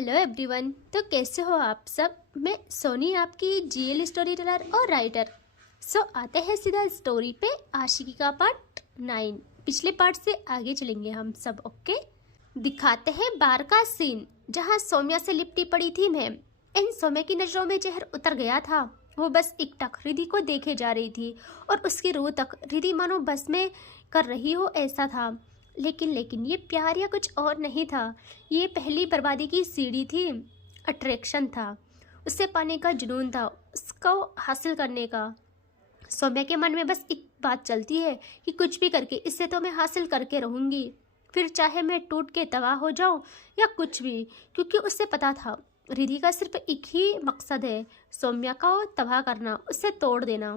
Hello everyone. तो कैसे हो आप सब। मैं सोनी, आपकी जीएल स्टोरी टेलर और राइटर। आते हैं सीधा स्टोरी पे। आशिकी का पार्ट 9। पिछले पार्ट से आगे चलेंगे हम सब। ओके, दिखाते हैं बार का सीन जहां सौम्या से लिपटी पड़ी थी मैम। इन सौम्या की नजरों में जहर उतर गया था। वो बस एकटक रिधि को देखे जा रही थी और उसकी रूह तक रिधि मानो बस में कर रही हो ऐसा था। लेकिन ये प्यार या कुछ और नहीं था। ये पहली बर्बादी की सीढ़ी थी। अट्रैक्शन था, उससे पाने का जुनून था, उसको हासिल करने का। सौम्या के मन में बस एक बात चलती है कि कुछ भी करके इससे तो मैं हासिल करके रहूंगी, फिर चाहे मैं टूट के तबाह हो जाऊं या कुछ भी। क्योंकि उससे पता था रिधि का सिर्फ एक ही मकसद है, सौम्या का तबाह करना, उससे तोड़ देना।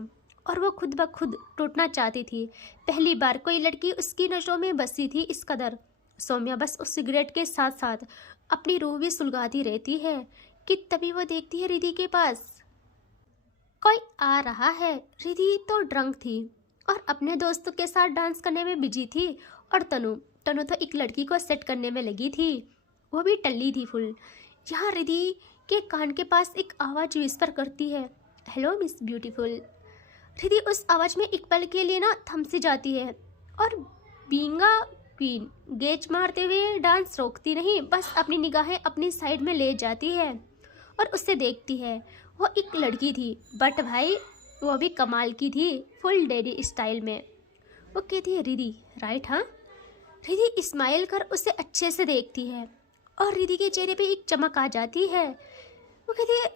और वो खुद ब खुद टूटना चाहती थी। पहली बार कोई लड़की उसकी नजरों में बसी थी इस कदर। सौम्या बस उस सिगरेट के साथ साथ अपनी रूह भी सुलगाती रहती है कि तभी वो देखती है रिधि के पास कोई आ रहा है। रिधि तो ड्रंक थी और अपने दोस्तों के साथ डांस करने में बिजी थी। और तनु तो एक लड़की को सेट करने में लगी थी, वो भी टल्ली थी फुल। यहाँ रिधि के कान के पास एक आवाज़ विस्पर करती है, हेलो मिस ब्यूटीफुल। रिधि उस आवाज़ में एक पल के लिए ना थम सी जाती है और बीइंग अ क्वीन गेज मारते हुए डांस रोकती नहीं, बस अपनी निगाहें अपनी साइड में ले जाती है और उससे देखती है। वो एक लड़की थी बट भाई वो भी कमाल की थी, फुल डैडी स्टाइल में। वो कहती है रिधि राइट। हाँ, रिधि स्माइल कर उसे अच्छे से देखती है और रिधि के चेहरे पे एक चमक आ जाती है। वो कहती है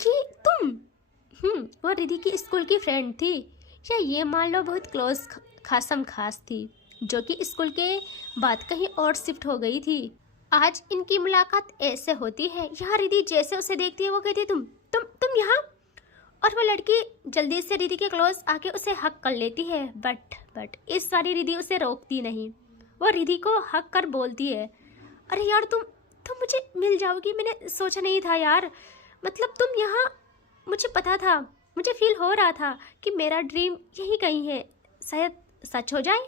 कि तुम वो रिधि की स्कूल की फ्रेंड थी, या ये मान लो बहुत क्लोज खासम खास थी, जो कि स्कूल के बाद कहीं और शिफ्ट हो गई थी। आज इनकी मुलाकात ऐसे होती है। यहाँ रिधि जैसे उसे देखती है वो कहती है तुम यहाँ। और वो लड़की जल्दी से रिधि के क्लोज आके उसे हक कर लेती है। बट इस सारी रिधि उसे रोकती नहीं। वो रिधि को हक कर बोलती है, अरे यार तुम मुझे मिल जाओगी, मैंने सोचा नहीं था यार। मतलब तुम यहाँ, मुझे पता था, मुझे फील हो रहा था कि मेरा ड्रीम यही कहीं है, शायद सच हो जाए।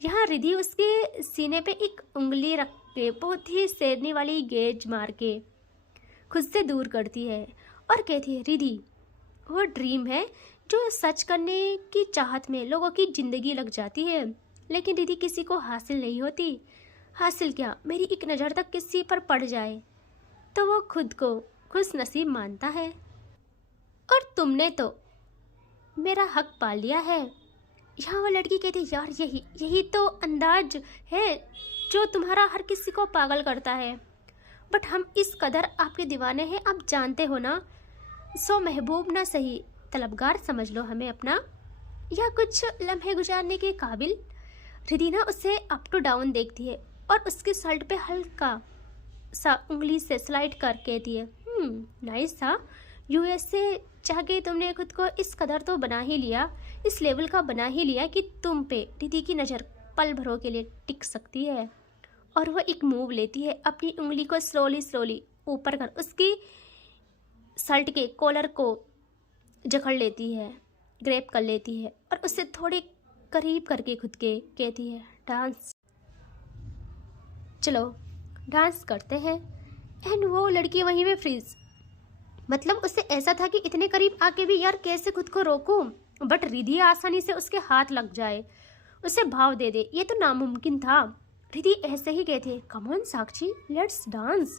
यहाँ रिधि उसके सीने पे एक उंगली रख के बहुत ही शेरनी वाली गेज मार के खुद से दूर करती है और कहती है रिधि वो ड्रीम है जो सच करने की चाहत में लोगों की जिंदगी लग जाती है, लेकिन रिधि किसी को हासिल नहीं होती। हासिल क्या, मेरी एक नज़र तक किसी पर पड़ जाए तो वो खुद को खुश नसीब मानता है। और तुमने तो मेरा हक पा लिया है। यहाँ वो लड़की कहती यार यही तो अंदाज है जो तुम्हारा हर किसी को पागल करता है। बट हम इस कदर आपके दीवाने हैं, आप जानते हो ना। सो महबूब ना सही, तलबगार समझ लो हमें अपना, या कुछ लम्हे गुजारने के काबिल। रिधि ना उसे अप टू डाउन देखती है और उसकी शर्ट पे हल्का सा उंगली से स्लाइड कर कहती है नाइस था। यूएस से चाहे तुमने खुद को इस कदर तो बना ही लिया, इस लेवल का बना ही लिया कि तुम पे रिधि की नज़र पल भरों के लिए टिक सकती है। और वह एक मूव लेती है, अपनी उंगली को स्लोली ऊपर कर उसकी शर्ट के कॉलर को जकड़ लेती है, ग्रैब कर लेती है और उससे थोड़े करीब करके खुद के कहती है डांस, चलो डांस करते हैं। एंड वो लड़की वहीं में फ्रीज। मतलब उससे ऐसा था कि इतने करीब आके भी यार कैसे खुद को रोकूं, बट रिधि आसानी से उसके हाथ लग जाए, उसे भाव दे दे, ये तो नामुमकिन था। रिधि ऐसे ही कहती है come on Sakshi let's dance.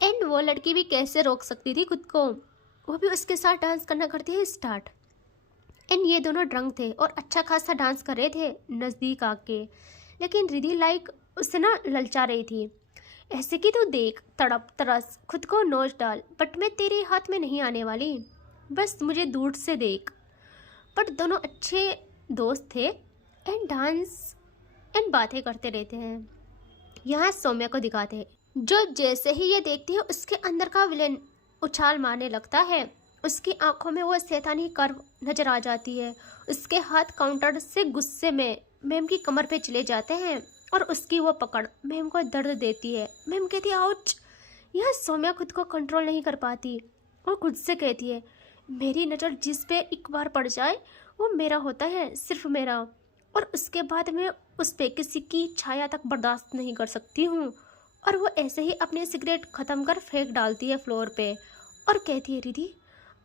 And वो लड़की भी कैसे रोक सकती थी खुद को, वो भी उसके साथ डांस करना करती है स्टार्ट। एंड ये दोनों ड्रंक थे और अच्छा खासा डांस कर रहे थे नज़दीक आके। लेकिन रिधि लाइक उससे ना ललचा रही थी, ऐसे कि तू देख, तड़प तरस, खुद को नोच डाल, बट मैं तेरे हाथ में नहीं आने वाली, बस मुझे दूर से देख। बट दोनों अच्छे दोस्त थे एंड डांस एंड बातें करते रहते हैं। यहाँ सौम्या को दिखाते हैं जो जैसे ही ये देखती है उसके अंदर का विलेन उछाल मारने लगता है। उसकी आंखों में वो शैतानी कर्व नजर आ जाती है। उसके हाथ काउंटर से गुस्से में मैम की कमर पे चले जाते हैं और उसकी वो पकड़ मैम को दर्द देती है। मैम कहती है आउच। यह सौम्या खुद को कंट्रोल नहीं कर पाती, वो खुद से कहती है मेरी नज़र जिस पे एक बार पड़ जाए वो मेरा होता है, सिर्फ मेरा, और उसके बाद मैं उस पे किसी की छाया तक बर्दाश्त नहीं कर सकती हूँ। और वो ऐसे ही अपनी सिगरेट ख़त्म कर फेंक डालती है फ्लोर पे और कहती है, रिधि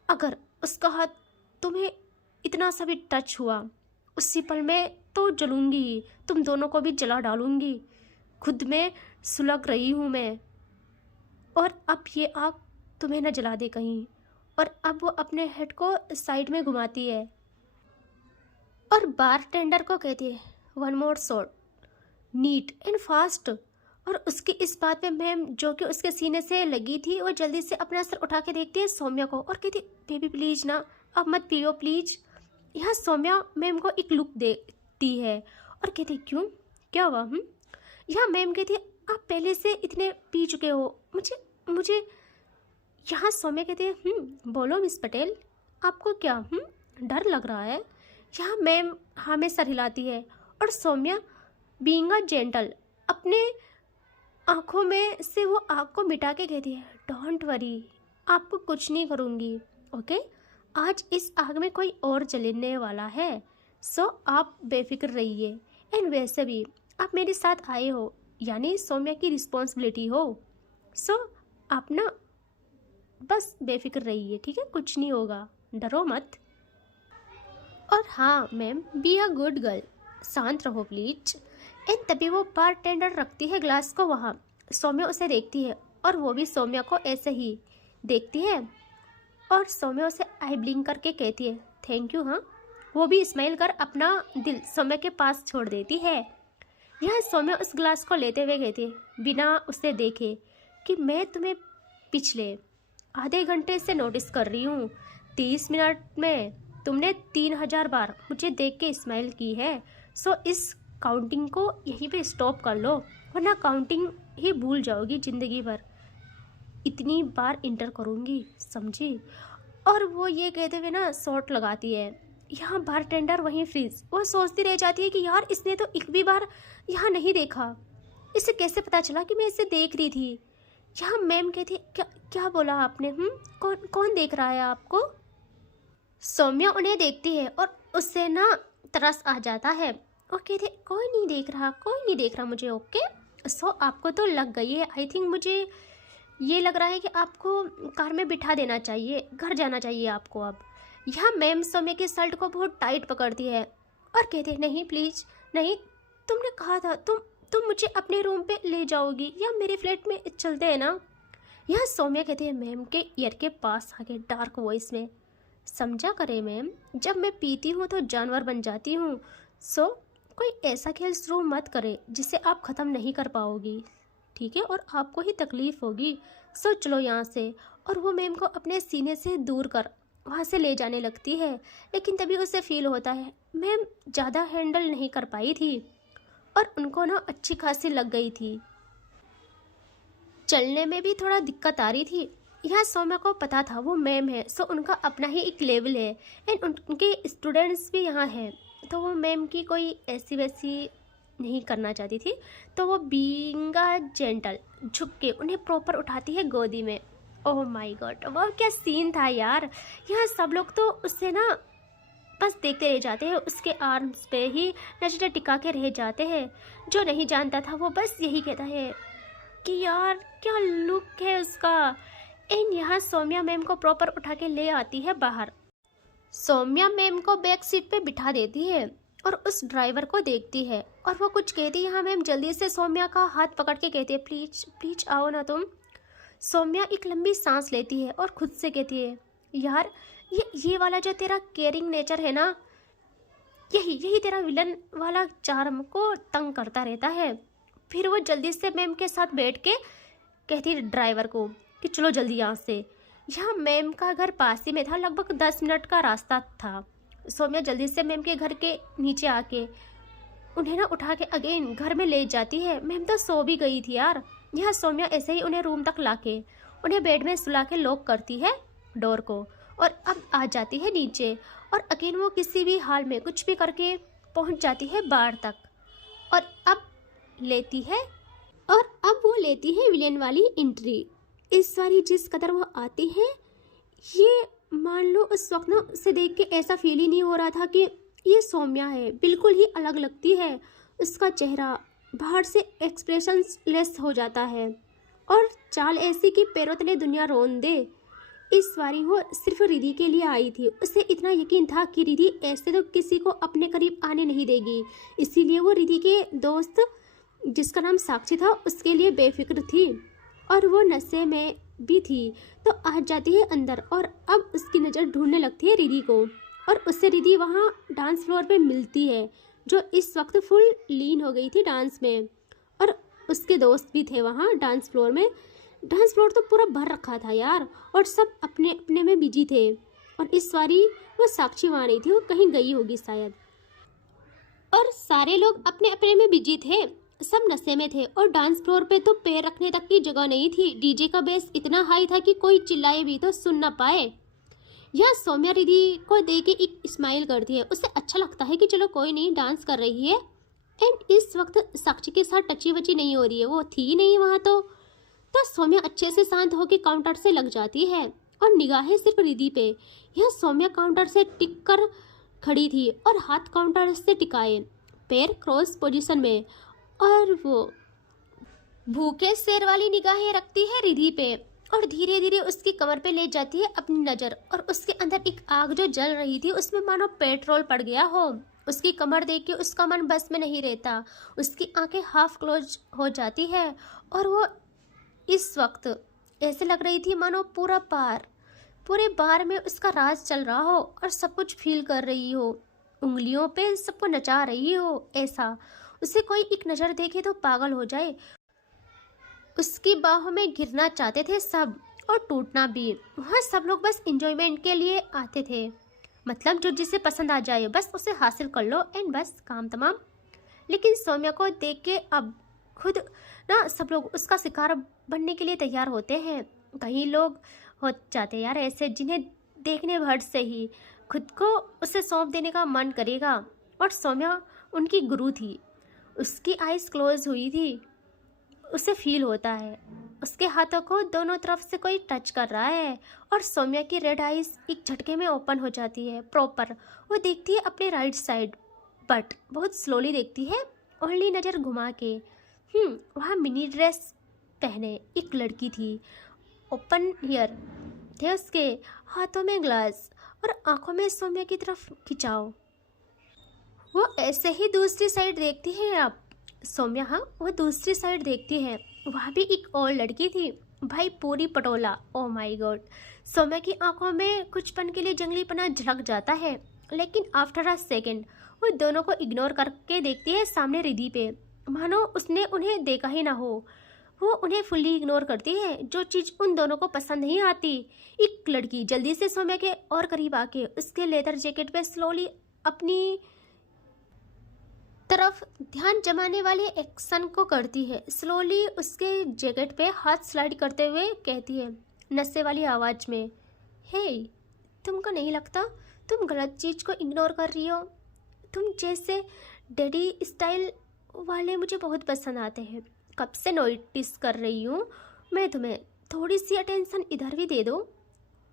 अगर उसका हाथ तुम्हें इतना सा भी टच हुआ उसी पल में तो जलूंगी ही, तुम दोनों को भी जला डालूंगी। खुद में सुलग रही हूँ मैं, और अब ये आग तुम्हें न जला दे कहीं। और अब वो अपने हेड को साइड में घुमाती है और बारटेंडर को कहती है, one more shot, neat and fast. और उसकी इस बात पे मैम जो कि उसके सीने से लगी थी वो जल्दी से अपना सर उठा के देखती है सौम्या को और कहती, बेबी प्लीज ना, अब मत पियो प्लीज। यहाँ सौम्या मैम को एक लुक देती है और कहती, क्यों, क्या हुआ? यहाँ मैम कहती है, आप पहले से इतने पी चुके हो, मुझे यहाँ सौम्या कहती है, बोलो मिस पटेल, आपको क्या डर लग रहा है? यहाँ मैम हाँ में सर हिलाती है और सौम्या बीइंग अ जेंटल अपने आँखों में से वो आग को मिटा के कहती है, डोंट वरी, आपको कुछ नहीं करूँगी, ओके? आज इस आग में कोई और जलने वाला है, सो आप बेफिक्र रहिए। एंड वैसे भी आप मेरे साथ आए हो, यानी सौम्या की रिस्पॉन्सिबिलिटी हो, सो आप ना बस बेफिक्र रहिए, ठीक है? कुछ नहीं होगा, डरो मत। और हाँ ma'am, be a good girl, शांत रहो प्लीज। एंड तभी वो बारटेंडर रखती है ग्लास को वहाँ। सौम्या उसे देखती है और वो भी सौम्या को ऐसे ही देखती है और सौम्या उसे आई ब्लिंक करके कहती है, थैंक यू। हाँ, वो भी स्माइल कर अपना दिल सौम्या के पास छोड़ देती है। यह सौम्या उस ग्लास को लेते हुए कहती है, बिना उसे देखे, कि मैं तुम्हें पिछले आधे घंटे से नोटिस कर रही हूँ। 30 मिनट में तुमने 3000 बार मुझे देख के स्माइल की है। सो इस काउंटिंग को यहीं पे स्टॉप कर लो, वरना काउंटिंग ही भूल जाओगी ज़िंदगी भर। इतनी बार इंटर करूँगी, समझी? और वो ये कहते हुए ना शॉट लगाती है। यहाँ बारटेंडर वहीं फ्रीज, वो सोचती रह जाती है कि यार इसने तो एक भी बार यहाँ नहीं देखा, इसे कैसे पता चला कि मैं इसे देख रही थी। यहाँ मैम कहती, क्या क्या बोला आपने? कौन देख रहा है आपको? सौम्या उन्हें देखती है और उससे ना तरस आ जाता है और कहती, कोई नहीं देख रहा मुझे, ओके? सो आपको तो लग गई है। आई थिंक मुझे ये लग रहा है कि आपको कार में बिठा देना चाहिए, घर जाना चाहिए आपको अब। यहाँ मैम सौम्या के शर्ट को बहुत टाइट पकड़ती है और कहती है, नहीं प्लीज नहीं, तुमने कहा था तुम मुझे अपने रूम पे ले जाओगी या मेरे फ्लैट में चलते हैं ना। यहाँ सौम्या कहती है मैम के ईयर के पास आके डार्क वॉइस में, समझा करे मैम, जब मैं पीती हूँ तो जानवर बन जाती हूँ। सो कोई ऐसा खेल शुरू मत करे जिसे आप ख़त्म नहीं कर पाओगी, ठीक है? और आपको ही तकलीफ़ होगी। सो चलो यहाँ से। और वो मैम को अपने सीने से दूर कर वहाँ से ले जाने लगती है, लेकिन तभी उसे फील होता है मैम ज़्यादा हैंडल नहीं कर पाई थी और उनको ना अच्छी खासी लग गई थी, चलने में भी थोड़ा दिक्कत आ रही थी। यहाँ सौम्या को पता था वो मैम है, सो उनका अपना ही एक लेवल है एंड उनके स्टूडेंट्स भी यहाँ हैं, तो वो मैम की कोई ऐसी वैसी नहीं करना चाहती थी। तो वो बीइंग अ जेंटल झुक के उन्हें प्रॉपर उठाती है गोदी में। ओह माय गॉड, वो क्या सीन था यार। यहाँ सब लोग तो उससे ना बस देखते रह जाते हैं, उसके आर्म्स पे ही नजरें टिका के रह जाते हैं। जो नहीं जानता था वो बस यही कहता है कि यार क्या लुक है उसका। एंड यहाँ सौम्या मैम को प्रॉपर उठा के ले आती है बाहर। सौम्या मैम को बैक सीट पे बिठा देती है और उस ड्राइवर को देखती है और वो कुछ कहती है। यहाँ मैम जल्दी से सौम्या का हाथ पकड़ के कहती है, प्लीज प्लीज आओ ना तुम। सौम्या एक लंबी सांस लेती है और खुद से कहती है, यार ये वाला जो तेरा केयरिंग नेचर है ना, यही तेरा विलन वाला चार्म को तंग करता रहता है। फिर वो जल्दी से मैम के साथ बैठ के कहती है ड्राइवर को कि चलो जल्दी यहाँ से। यहाँ मैम का घर पास ही में था, लगभग 10 मिनट का रास्ता था। सौम्या जल्दी से मैम के घर के नीचे आके उन्हें ना उठा के अगेन घर में ले जाती है। मैम तो सो भी गई थी यार। यहाँ सौम्या ऐसे ही उन्हें रूम तक लाके उन्हें बेड में सुला के लॉक करती है डोर को और अब आ जाती है नीचे और अगेन वो किसी भी हाल में कुछ भी करके पहुँच जाती है बार तक और अब वो लेती है विलेन वाली एंट्री। इस बारी जिस कदर वो आती है, ये मान लो उस वक्त ना उसे देख के ऐसा फील ही नहीं हो रहा था कि ये सौम्या है, बिल्कुल ही अलग लगती है। उसका चेहरा, बाहर से एक्सप्रेशंस लेस हो जाता है और चाल ऐसी कि पैरों तले दुनिया रोन दे। इस बारी वो सिर्फ रिधि के लिए आई थी। उसे इतना यकीन था कि रिधि ऐसे तो किसी को अपने करीब आने नहीं देगी, इसीलिए वो रिधि के दोस्त जिसका नाम साक्षी था उसके लिए बेफिक्र थी। और वो नशे में भी थी तो आ जाती है अंदर और अब उसकी नज़र ढूंढने लगती है रिधि को और उससे रिधि वहाँ डांस फ्लोर पे मिलती है, जो इस वक्त फुल लीन हो गई थी डांस में। और उसके दोस्त भी थे वहाँ डांस फ्लोर में। डांस फ्लोर तो पूरा भर रखा था यार और सब अपने अपने में बिजी थे। और इस बारी वो साक्षी वहाँ नहीं थी, वो कहीं गई होगी शायद। और सारे लोग अपने अपने में बिजी थे, सब नशे में थे और डांस फ्लोर पे तो पैर रखने तक की जगह नहीं थी। डीजे का बेस इतना हाई था कि कोई चिल्लाए भी तो सुन ना पाए। यह सौम्या रिधि को देख के एक स्माइल करती है। उसे अच्छा लगता है कि चलो कोई नहीं, डांस कर रही है। एंड इस वक्त साक्षी के साथ टची वची नहीं हो रही है, वो थी नहीं वहाँ। तो सौम्या अच्छे से शांत होकर काउंटर से लग जाती है और निगाहें सिर्फ रिधि पे। यह सौम्या काउंटर से टिक कर खड़ी थी और हाथ काउंटर से टिकाए, पैर क्रॉस पोजीशन में, और वो भूखे शेर वाली निगाहें रखती है रिधि पे और धीरे धीरे उसकी कमर पे ले जाती है अपनी नज़र। और उसके अंदर एक आग जो जल रही थी उसमें मानो पेट्रोल पड़ गया हो। उसकी कमर देख के उसका मन बस में नहीं रहता, उसकी आंखें हाफ क्लोज हो जाती है और वो इस वक्त ऐसे लग रही थी मानो पूरे बार में उसका राज चल रहा हो और सब कुछ फील कर रही हो, उंगलियों पे सबको नचा रही हो। ऐसा उसे कोई एक नज़र देखे तो पागल हो जाए। उसकी बाहों में गिरना चाहते थे सब और टूटना भी। वहाँ सब लोग बस इंजॉयमेंट के लिए आते थे, मतलब जो जिसे पसंद आ जाए बस उसे हासिल कर लो एंड बस काम तमाम। लेकिन सौम्या को देख के अब खुद ना सब लोग उसका शिकार बनने के लिए तैयार होते हैं। कई लोग हो जाते यार ऐसे जिन्हें देखने भर से ही खुद को उसे सौंप देने का मन करेगा। और सौम्या उनकी गुरु थी, उसकी आइज़ क्लोज हुई थी, उसे फील होता है उसके हाथों को दोनों तरफ से कोई टच कर रहा है। और सौम्या की रेड आइज़ एक झटके में ओपन हो जाती है प्रॉपर। वो देखती है अपने राइट साइड, बट बहुत स्लोली देखती है, ओनली नज़र घुमा के। वहाँ मिनी ड्रेस पहने एक लड़की थी, ओपन ईयर थे उसके, हाथों में ग्लास और आंखों में सौम्या की तरफ खिंचाव। वो ऐसे ही दूसरी साइड देखती है। अब सौम्या हाँ वो दूसरी साइड देखती है, वहाँ भी एक और लड़की थी भाई, पूरी पटोला। ओ माय गॉड, सौम्या की आंखों में कुछ पन के लिए जंगलीपना झलक जाता है, लेकिन आफ्टर अ सेकेंड वो दोनों को इग्नोर करके देखती है सामने रिधि पे, मानो उसने उन्हें देखा ही ना हो। वो उन्हें फुल्ली इग्नोर करती है, जो चीज़ उन दोनों को पसंद नहीं आती। एक लड़की जल्दी से सौम्या के और करीब आके उसके लेदर जैकेट पे स्लोली अपनी तरफ ध्यान जमाने वाले एक्शन को करती है। स्लोली उसके जैकेट पे हाथ स्लाइड करते हुए कहती है नशे वाली आवाज़ में, हे तुमको नहीं लगता तुम गलत चीज़ को इग्नोर कर रही हो? तुम जैसे डैडी स्टाइल वाले मुझे बहुत पसंद आते हैं, कब से नोटिस कर रही हूँ मैं तुम्हें, थोड़ी सी अटेंशन इधर भी दे दो।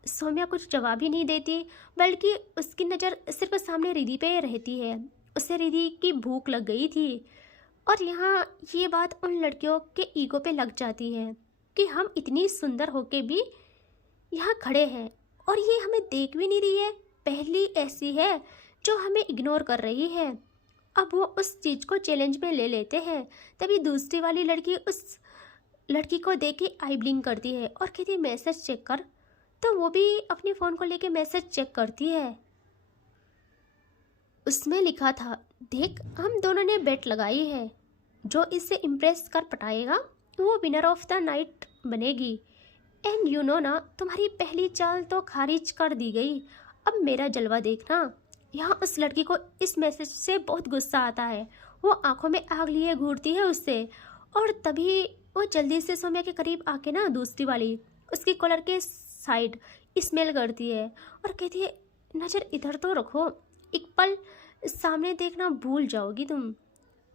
सौम्या कुछ जवाब ही नहीं देती, बल्कि उसकी नज़र सिर्फ सामने रिधि पे रहती है। उसे रिधि की भूख लग गई थी और यहाँ ये बात उन लड़कियों के ईगो पे लग जाती है कि हम इतनी सुंदर होके भी यहाँ खड़े हैं और ये हमें देख भी नहीं रही है। पहली ऐसी है जो हमें इग्नोर कर रही है। अब वो उस चीज़ को चैलेंज में ले लेते हैं। तभी दूसरी वाली लड़की उस लड़की को देख के आई ब्लिंक करती है और कहती है मैसेज चेक कर। तो वो भी अपने फ़ोन को लेके मैसेज चेक करती है। उसमें लिखा था, देख हम दोनों ने बेट लगाई है, जो इसे इम्प्रेस कर पटाएगा वो विनर ऑफ द नाइट बनेगी। एंड यू नो ना, तुम्हारी पहली चाल तो खारिज कर दी गई, अब मेरा जलवा देखना। यहाँ उस लड़की को इस मैसेज से बहुत गुस्सा आता है, वो आंखों में आग लिए घूरती है उससे। और तभी वो जल्दी से सौम्या के करीब आके ना दूसरी वाली उसकी कॉलर के साइड स्मेल करती है और कहती है नज़र इधर तो रखो, एक पल सामने देखना भूल जाओगी तुम।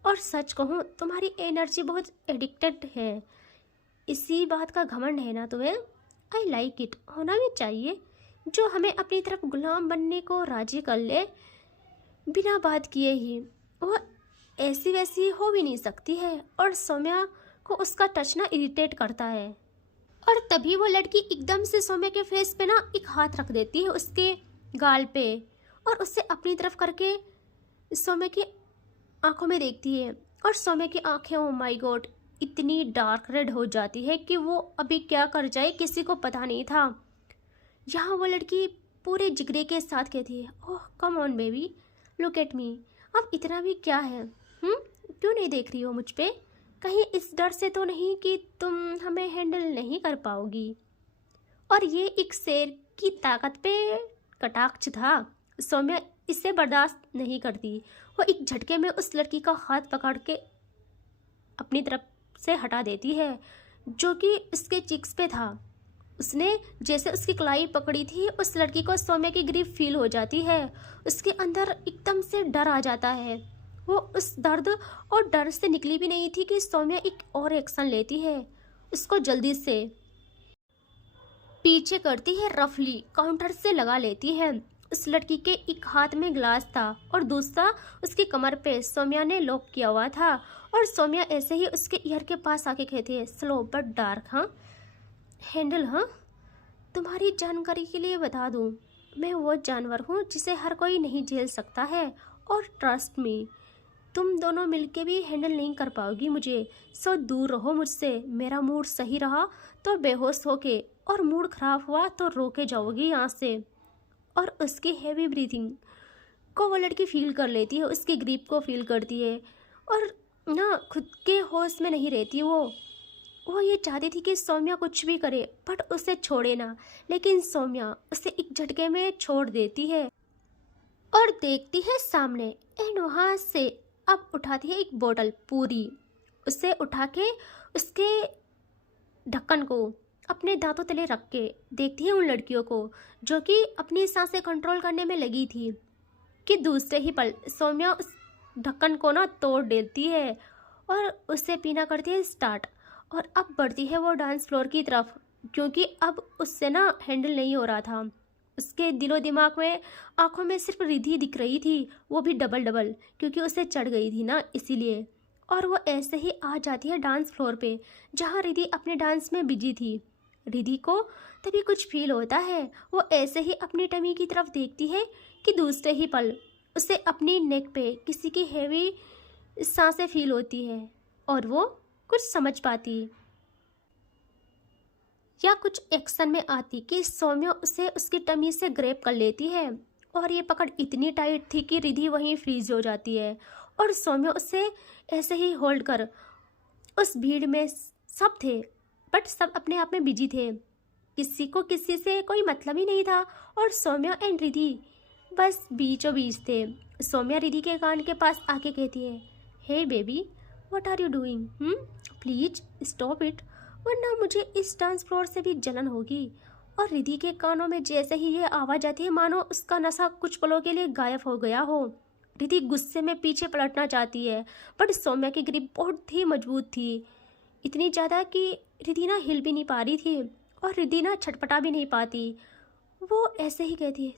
और सच कहूँ तुम्हारी एनर्जी बहुत एडिक्टेड है, इसी बात का घमंड है ना तुम्हें? आई लाइक इट, होना भी चाहिए जो हमें अपनी तरफ गुलाम बनने को राजी कर ले बिना बात किए ही। वो ऐसी वैसी हो भी नहीं सकती है, और सौम्या को उसका टच ना इरिटेट करता है। और तभी वो लड़की एकदम से सौम्या के फेस पे ना एक हाथ रख देती है, उसके गाल पे, और उससे अपनी तरफ करके सौम्या की आंखों में देखती है। और सौम्या की आंखें, ओ माय गॉड, इतनी डार्क रेड हो जाती है कि वो अभी क्या कर जाए किसी को पता नहीं था। यहाँ वो लड़की पूरे जिगरे के साथ कहती है, oh come on baby, look at me. अब इतना भी क्या है, क्यों नहीं देख रही हो मुझ पे? कहीं इस डर से तो नहीं कि तुम हमें हैंडल नहीं कर पाओगी? और ये एक शेर की ताकत पे कटाक्ष था। सौम्या इससे बर्दाश्त नहीं करती। वो एक झटके में उस लड़की का हाथ पकड़ के अपनी तरफ से हटा देती है, जो कि उसके चिक्स पे था। उसने जैसे उसकी कलाई पकड़ी थी, उस लड़की को सौम्या की ग्रीफ फील हो जाती है। उसके अंदर एकदम से डर आ जाता है। वो उस दर्द और डर से निकली भी नहीं थी कि सौम्या एक और एक्शन लेती है। उसको जल्दी से पीछे करती है, रफली काउंटर से लगा लेती है। उस लड़की के एक हाथ में ग्लास था और दूसरा उसकी कमर पे सौम्या ने लॉक किया हुआ था। और सौम्या ऐसे ही उसके ईयर के पास आके कहती है, स्लो बट डार्क, हाँ हैंडल, हाँ। तुम्हारी जानकारी के लिए बता दूं, मैं वो जानवर हूँ जिसे हर कोई नहीं झेल सकता है, और ट्रस्ट मी, तुम दोनों मिलके भी हैंडल नहीं कर पाओगी मुझे। सो दूर रहो मुझसे। मेरा मूड सही रहा तो बेहोश होके, और मूड खराब हुआ तो रोके जाओगी यहाँ से। और उसकी हैवी ब्रीथिंग को वो लड़की फील कर लेती है, उसकी ग्रिप को फील करती है, और ना खुद के होश में नहीं रहती। वो ये चाहती थी कि सौम्या कुछ भी करे बट उसे छोड़े ना, लेकिन सौम्या उसे एक झटके में छोड़ देती है और देखती है सामने। एंड वहाँ से अब उठाती है एक बोतल पूरी, उसे उठा के उसके ढक्कन को अपने दांतों तले रख के देखती है उन लड़कियों को जो कि अपनी सांसें कंट्रोल करने में लगी थी, कि दूसरे ही पल सौम्या उस ढक्कन को ना तोड़ देती है और उससे पीना करती है स्टार्ट। और अब बढ़ती है वो डांस फ्लोर की तरफ, क्योंकि अब उससे ना हैंडल नहीं हो रहा था। उसके दिलो दिमाग में, आंखों में सिर्फ रिधि दिख रही थी, वो भी डबल डबल, क्योंकि उसे चढ़ गई थी ना इसीलिए। और वो ऐसे ही आ जाती है डांस फ्लोर पे, जहाँ रिधि अपने डांस में बिजी थी। रिधि को तभी कुछ फील होता है। वो ऐसे ही अपनी टमी की तरफ देखती है कि दूसरे ही पल उसे अपनी नेक पे किसी की हैवी सांसें फील होती है, और वो कुछ समझ पाती या कुछ एक्शन में आती कि सौम्या उसे उसकी टमी से ग्रैब कर लेती है। और ये पकड़ इतनी टाइट थी कि रिधि वहीं फ्रीज हो जाती है, और सौम्या उसे ऐसे ही होल्ड कर, उस भीड़ में सब थे बट सब अपने आप में बिजी थे, किसी को किसी से कोई मतलब ही नहीं था, और सौम्या एंड रिधि बस बीचों बीच थे। सौम्या रिधि के कान के पास आके कहती है, hey baby, what are you doing, please stop it, वरना मुझे इस डांस फ्लोर से भी जलन होगी। और रिधि के कानों में जैसे ही ये आवाज़ आती है, मानो उसका नशा कुछ पलों के लिए गायब हो गया हो। रिधि गुस्से में पीछे पलटना चाहती है, बट सौम्या की ग्रिप बहुत ही मजबूत थी, इतनी ज़्यादा कि रिधि ना हिल भी नहीं पा रही थी, और रिधि ना छटपटा भी नहीं पाती। वो ऐसे ही कहती है,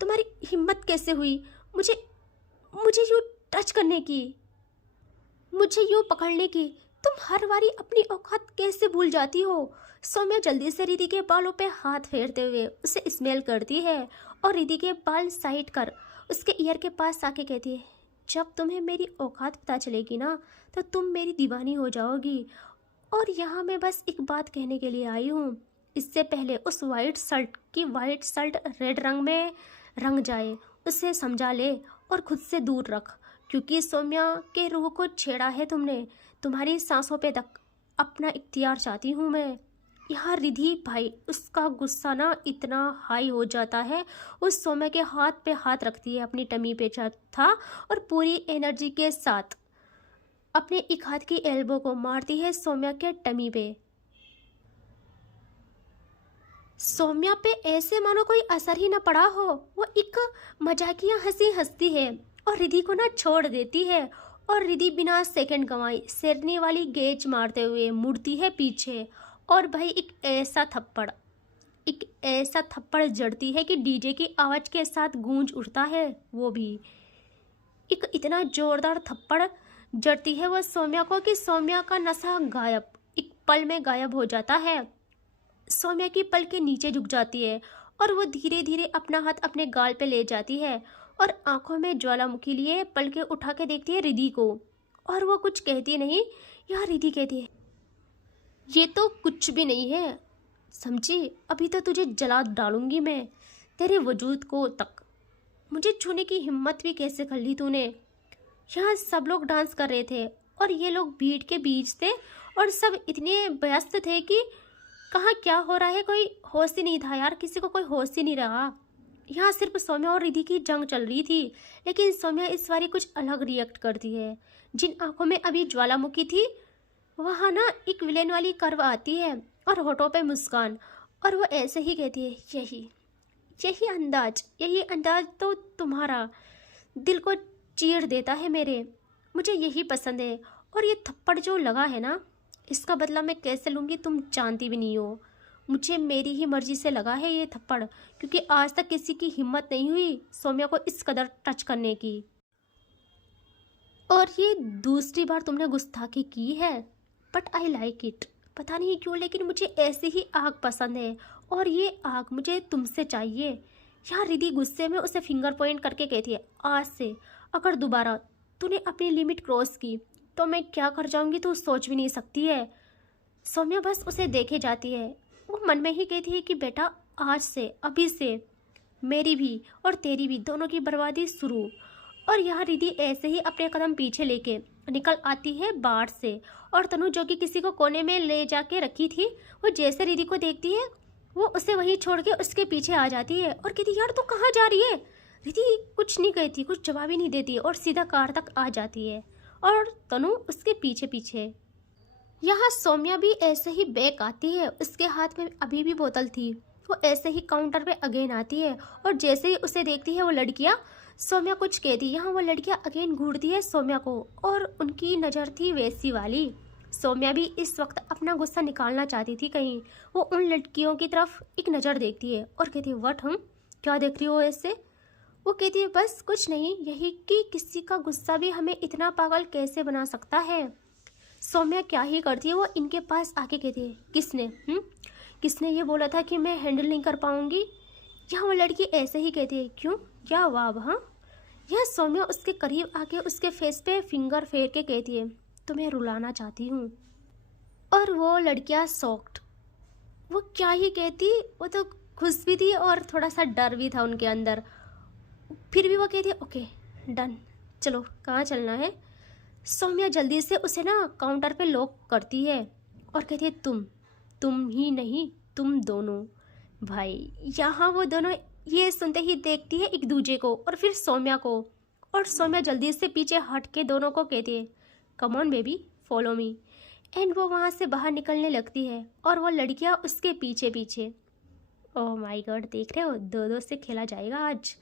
तुम्हारी हिम्मत कैसे हुई मुझे मुझे यूँ टच करने की, मुझे यूँ पकड़ने की? तुम हर बारी अपनी औकात कैसे भूल जाती हो? सौम्या जल्दी से रिधि के बालों पे हाथ फेरते हुए उसे स्मेल करती है, और रिधि के बाल साइड कर उसके ईयर के पास आके कहती है, जब तुम्हें मेरी औकात पता चलेगी ना, तो तुम मेरी दीवानी हो जाओगी। और यहाँ मैं बस एक बात कहने के लिए आई हूँ, इससे पहले उस वाइट शर्ट रेड रंग में रंग जाए, उसे समझा ले और खुद से दूर रख, क्योंकि सौम्या के रूह को छेड़ा है तुमने। तुम्हारी सांसों पे तक अपना इख्तियार चाहती हूँ मैं। यहाँ रिधि भाई, उसका गुस्सा ना इतना हाई हो जाता है, उस सौम्या के हाथ पे हाथ रखती है, अपनी टमी पे था, और पूरी एनर्जी के साथ अपने एक हाथ की एल्बो को मारती है सौम्या के टमी पे। सौम्या पे ऐसे मानो कोई असर ही ना पड़ा हो। वो एक मजाकिया हंसी हंसती है और रिधि को ना छोड़ देती है, और रिधि बिना सेकंड गंवाई शेरनी वाली गेज मारते हुए मुड़ती है पीछे, और भाई एक ऐसा थप्पड़ जड़ती है कि डीजे की आवाज़ के साथ गूंज उठता है वो भी। एक इतना जोरदार थप्पड़ जड़ती है वो सौम्या को कि सौम्या का नशा गायब, एक पल में गायब हो जाता है। सौम्या की पल के नीचे झुक जाती है और वो धीरे धीरे अपना हाथ अपने गाल पे ले जाती है और आंखों में ज्वालामुखी लिए पल के उठा के देखती है रिधि को। और वो कुछ कहती नहीं। यार रिधि कहती है, ये तो कुछ भी नहीं है समझी, अभी तो तुझे जला डालूंगी मैं, तेरे वजूद को तक। मुझे छूने की हिम्मत भी कैसे कर ली तूने। यहाँ सब लोग डांस कर रहे थे और ये लोग भीड़ के बीच थे और सब इतने व्यस्त थे कि कहाँ क्या हो रहा है कोई होश ही नहीं था यार, किसी को कोई होश ही नहीं रहा। यहाँ सिर्फ सौम्या और रिधि की जंग चल रही थी, लेकिन सौम्या इस बारी कुछ अलग रिएक्ट करती है। जिन आंखों में अभी ज्वालामुखी थी वहाँ ना एक विलेन वाली कर्व आती है और होठों पे मुस्कान, और वो ऐसे ही कहती है, यही अंदाज तो तुम्हारा दिल को चीर देता है मेरे, मुझे यही पसंद है। और ये थप्पड़ जो लगा है ना, इसका बदला मैं कैसे लूँगी तुम जानती भी नहीं हो। मुझे मेरी ही मर्जी से लगा है ये थप्पड़, क्योंकि आज तक किसी की हिम्मत नहीं हुई सौम्या को इस कदर टच करने की। और ये दूसरी बार तुमने गुस्ताखी की है, बट आई लाइक इट। पता नहीं क्यों लेकिन मुझे ऐसे ही आग पसंद है और ये आग मुझे तुमसे चाहिए। यार रिधि गुस्से में उसे फिंगर पॉइंट करके कहती है, आज से अगर दोबारा तूने अपनी लिमिट क्रॉस की तो मैं क्या कर जाऊंगी तू सोच भी नहीं सकती है। सौम्या बस उसे देखे जाती है। वो मन में ही कहती है कि बेटा आज से अभी से मेरी भी और तेरी भी दोनों की बर्बादी शुरू। और यहाँ रिधि ऐसे ही अपने कदम पीछे लेके निकल आती है बाढ़ से, और तनु जो कि किसी को कोने में ले जाके रखी थी, वो जैसे रिधि को देखती है वो उसे वहीं छोड़ के उसके पीछे आ जाती है और कहती यार तू कहाँ जा रही है। रिधि कुछ नहीं कहती, कुछ जवाब ही नहीं देती और सीधा कार तक आ जाती है और तनु उसके पीछे पीछे। यहाँ सौम्या भी ऐसे ही बैक आती है, उसके हाथ में अभी भी बोतल थी। वो ऐसे ही काउंटर पे अगेन आती है और जैसे ही उसे देखती है वो लड़कियाँ, सौम्या कुछ कहती, यहाँ वो लड़कियाँ अगेन घूरती है सौम्या को और उनकी नज़र थी वैसी वाली। सौम्या भी इस वक्त अपना गुस्सा निकालना चाहती थी कहीं। वो उन लड़कियों की तरफ एक नज़र देखती है और कहती है, व्हाट क्या देख रही हो ऐसे। वो कहती है बस कुछ नहीं, यही कि किसी का गुस्सा भी हमें इतना पागल कैसे बना सकता है। सौम्या क्या ही करती है, वो इनके पास आके कहती है, किसने ये बोला था कि मैं हैंडल नहीं कर पाऊंगी। यहाँ वो लड़की ऐसे ही कहती है, क्यों क्या वाह। हाँ यह सौम्या उसके करीब आके उसके फेस पे फिंगर फेर के कहती है, तुम्हें रुलाना चाहती हूँ। और वो लड़कियाँ सॉक्ड, वो क्या ही कहती, वो तो खुश भी थी और थोड़ा सा डर भी था उनके अंदर। फिर भी वो कहती है ओके डन, चलो कहाँ चलना है। सौम्या जल्दी से उसे ना काउंटर पे लॉक करती है और कहती है तुम ही नहीं तुम दोनों। भाई यहाँ वो दोनों ये सुनते ही देखती है एक दूजे को और फिर सौम्या को, और सौम्या जल्दी से पीछे हट के दोनों को कहती है, कम on baby follow me. And वो वहाँ से बाहर निकलने लगती है और वो लड़कियाँ उसके पीछे पीछे। ओह माय गॉड, देख रहे हो 2-2 से खेला जाएगा आज।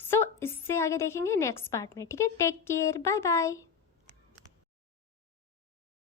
सो इससे आगे देखेंगे नेक्स्ट पार्ट में, ठीक है। Take care, bye bye.